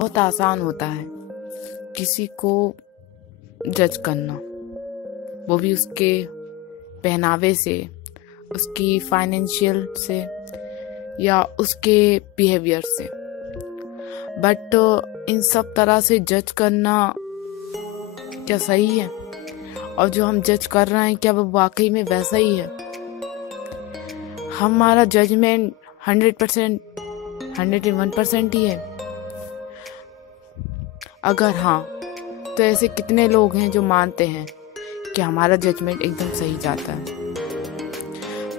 बहुत आसान होता है किसी को जज करना, वो भी उसके पहनावे से, उसकी फाइनेंशियल से या उसके बिहेवियर से। बट इन सब तरह से जज करना क्या सही है? और जो हम जज कर रहे हैं क्या वो वाकई में वैसा ही है? हमारा जजमेंट 100%, 101% ही है? अगर हाँ, तो ऐसे कितने लोग हैं जो मानते हैं कि हमारा जजमेंट एकदम सही जाता है?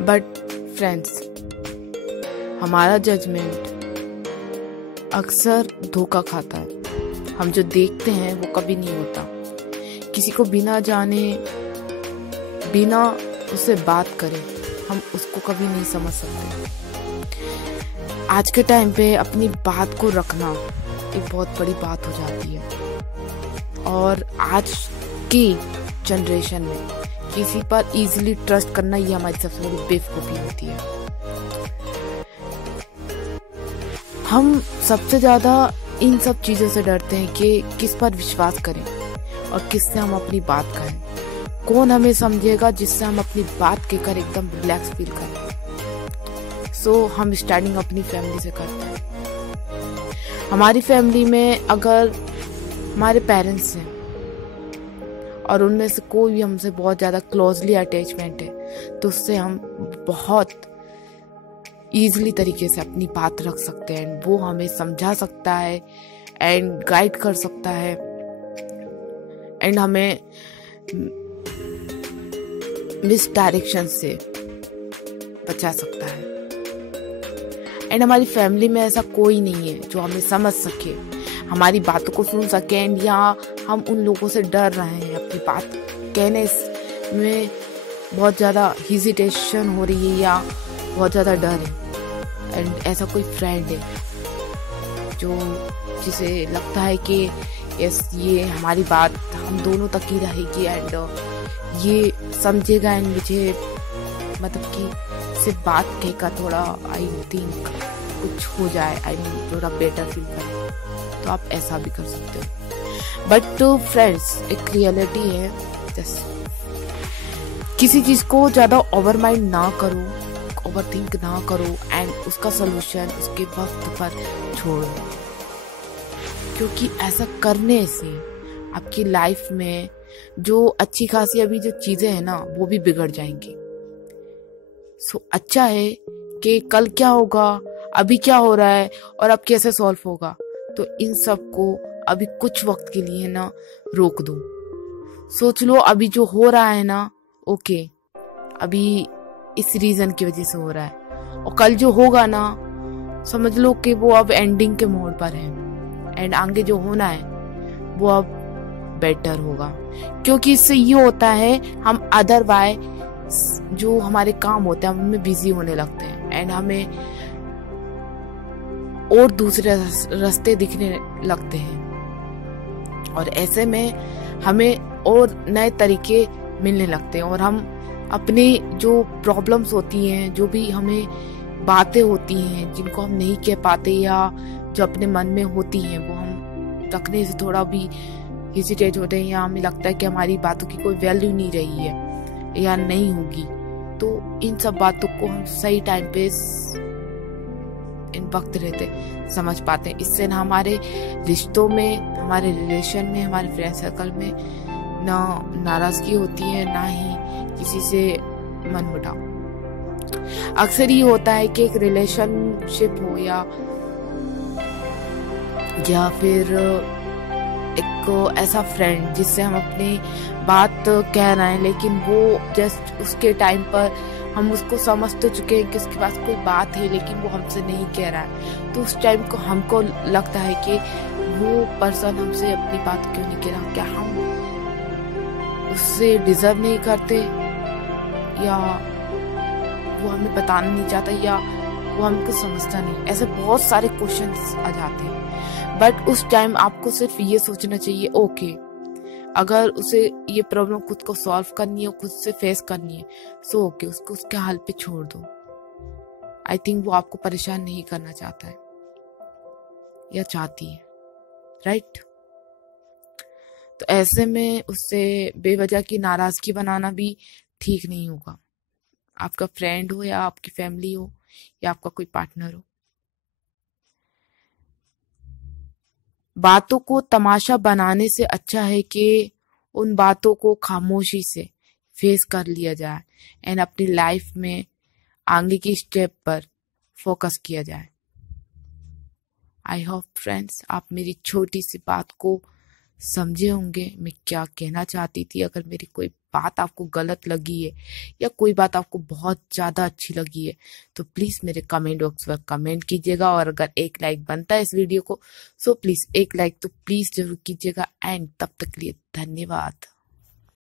बट फ्रेंड्स, हमारा जजमेंट अक्सर धोखा खाता है। हम जो देखते हैं वो कभी नहीं होता। किसी को बिना जाने, बिना उससे बात करे, हम उसको कभी नहीं समझ सकते। आज के टाइम पे अपनी बात को रखना एक बहुत बड़ी बात हो जाती है, और आज की जनरेशन में किसी पर इजीली ट्रस्ट करना ये हमारी सबसे बड़ी बेवकूफ़ी होती है। हम सबसे ज़्यादा इन सब चीज़ों से डरते हैं कि किस पर विश्वास करें और किससे हम अपनी बात कहें। कौन हमें समझेगा जिससे हम अपनी बात कहकर एकदम रिलैक्स फील करें। सो हम स्टार्टिंग अपनी फैमिली से करते हैं। हमारी फैमिली में अगर हमारे पेरेंट्स हैं और उनमें से कोई भी हमसे बहुत ज़्यादा क्लोजली अटैचमेंट है, तो उससे हम बहुत ईजिली तरीके से अपनी बात रख सकते हैं। वो हमें समझा सकता है एंड गाइड कर सकता है एंड हमें मिस डायरेक्शन से बचा सकता है। एंड हमारी फैमिली में ऐसा कोई नहीं है जो हमें समझ सके, हमारी बातों को सुन सके, एंड या हम उन लोगों से डर रहे हैं, अपनी बात कहने में बहुत ज़्यादा हिजिटेशन हो रही है या बहुत ज़्यादा डर है। एंड ऐसा कोई फ्रेंड है जो जिसे लगता है कि यस, ये हमारी बात हम दोनों तक ही रहेगी एंड ये समझेगा एंड मुझे मतलब कि सिर्फ बात कहकर थोड़ा आई थिंक कुछ हो जाए, आई मीन थोड़ा बेटर फील करे, तो आप ऐसा भी कर सकते हो। बट फ्रेंड्स, एक रियलिटी है, जस्ट किसी चीज़ को ज़्यादा ओवर माइंड ना करो, ओवर थिंक ना करो एंड उसका सोल्यूशन उसके वक्त पर छोड़ो, क्योंकि ऐसा करने से आपकी लाइफ में जो अच्छी खासी अभी जो चीज़ें हैं ना वो भी बिगड़ जाएंगी। सो अच्छा है कि कल क्या होगा, अभी क्या हो रहा है और अब कैसे सॉल्व होगा, तो इन सब को अभी कुछ वक्त के लिए ना रोक दो। सोच लो अभी जो हो रहा है ना, ओके, अभी इस रीजन की वजह से हो रहा है, और कल जो होगा ना समझ लो कि वो अब एंडिंग के मोड़ पर है एंड आगे जो होना है वो अब बेटर होगा। क्योंकि इससे ये होता है हम अदरवाइज जो हमारे काम होते हैं उनमें बिजी होने लगते हैं एंड हमें और दूसरे रास्ते दिखने लगते हैं, और ऐसे में हमें और नए तरीके मिलने लगते हैं, और हम अपने जो प्रॉब्लम्स होती हैं, जो भी हमें बातें होती हैं जिनको हम नहीं कह पाते या जो अपने मन में होती हैं, वो हम रखने से थोड़ा भी हेजिटेट होते हैं या हमें लगता है कि हमारी बातों की कोई वैल्यू नहीं रही है या नहीं होगी। तो इन सब बातों को हम सही टाइम पे इन वक्त रहते समझ पाते हैं। इससे ना हमारे रिश्तों में, हमारे रिलेशन में, हमारे फ्रेंड सर्कल में ना नाराजगी होती है, ना ही किसी से मनमुटाव। अक्सर ये होता है कि एक रिलेशनशिप हो या फिर एक ऐसा फ्रेंड जिससे हम अपनी बात कह रहे हैं, लेकिन वो जस्ट उसके टाइम पर हम उसको समझ तो चुके हैं कि उसके पास कोई बात है लेकिन वो हमसे नहीं कह रहा है, तो उस टाइम को हमको लगता है कि वो पर्सन हमसे अपनी बात क्यों नहीं कह रहा, क्या हम उससे डिजर्व नहीं करते, या वो हमें बताना नहीं चाहता, या वो हमको समझता नहीं। ऐसे बहुत सारे क्वेश्चंस आ जाते हैं। बट उस टाइम आपको सिर्फ ये सोचना चाहिए, ओके, अगर उसे ये प्रॉब्लम खुद को सॉल्व करनी है, खुद से फेस करनी है, सो ओके, उसको उसके हाल पे छोड़ दो। आई थिंक वो आपको परेशान नहीं करना चाहता है या चाहती है। राइट। तो ऐसे में उससे बेवजह की नाराजगी बनाना भी ठीक नहीं होगा, आपका फ्रेंड हो या आपकी फैमिली हो या आपका कोई पार्टनर हो। बातों को तमाशा बनाने से अच्छा है कि उन बातों को खामोशी से फेस कर लिया जाए एंड अपनी लाइफ में आगे की स्टेप पर फोकस किया जाए। आई होप फ्रेंड्स आप मेरी छोटी सी बात को समझे होंगे मैं क्या कहना चाहती थी। अगर मेरी कोई बात आपको गलत लगी है या कोई बात आपको बहुत ज़्यादा अच्छी लगी है तो प्लीज़ मेरे कमेंट बॉक्स पर कमेंट कीजिएगा, और अगर एक लाइक बनता है इस वीडियो को सो प्लीज़ एक लाइक तो प्लीज़ जरूर कीजिएगा। एंड तब तक के लिए धन्यवाद।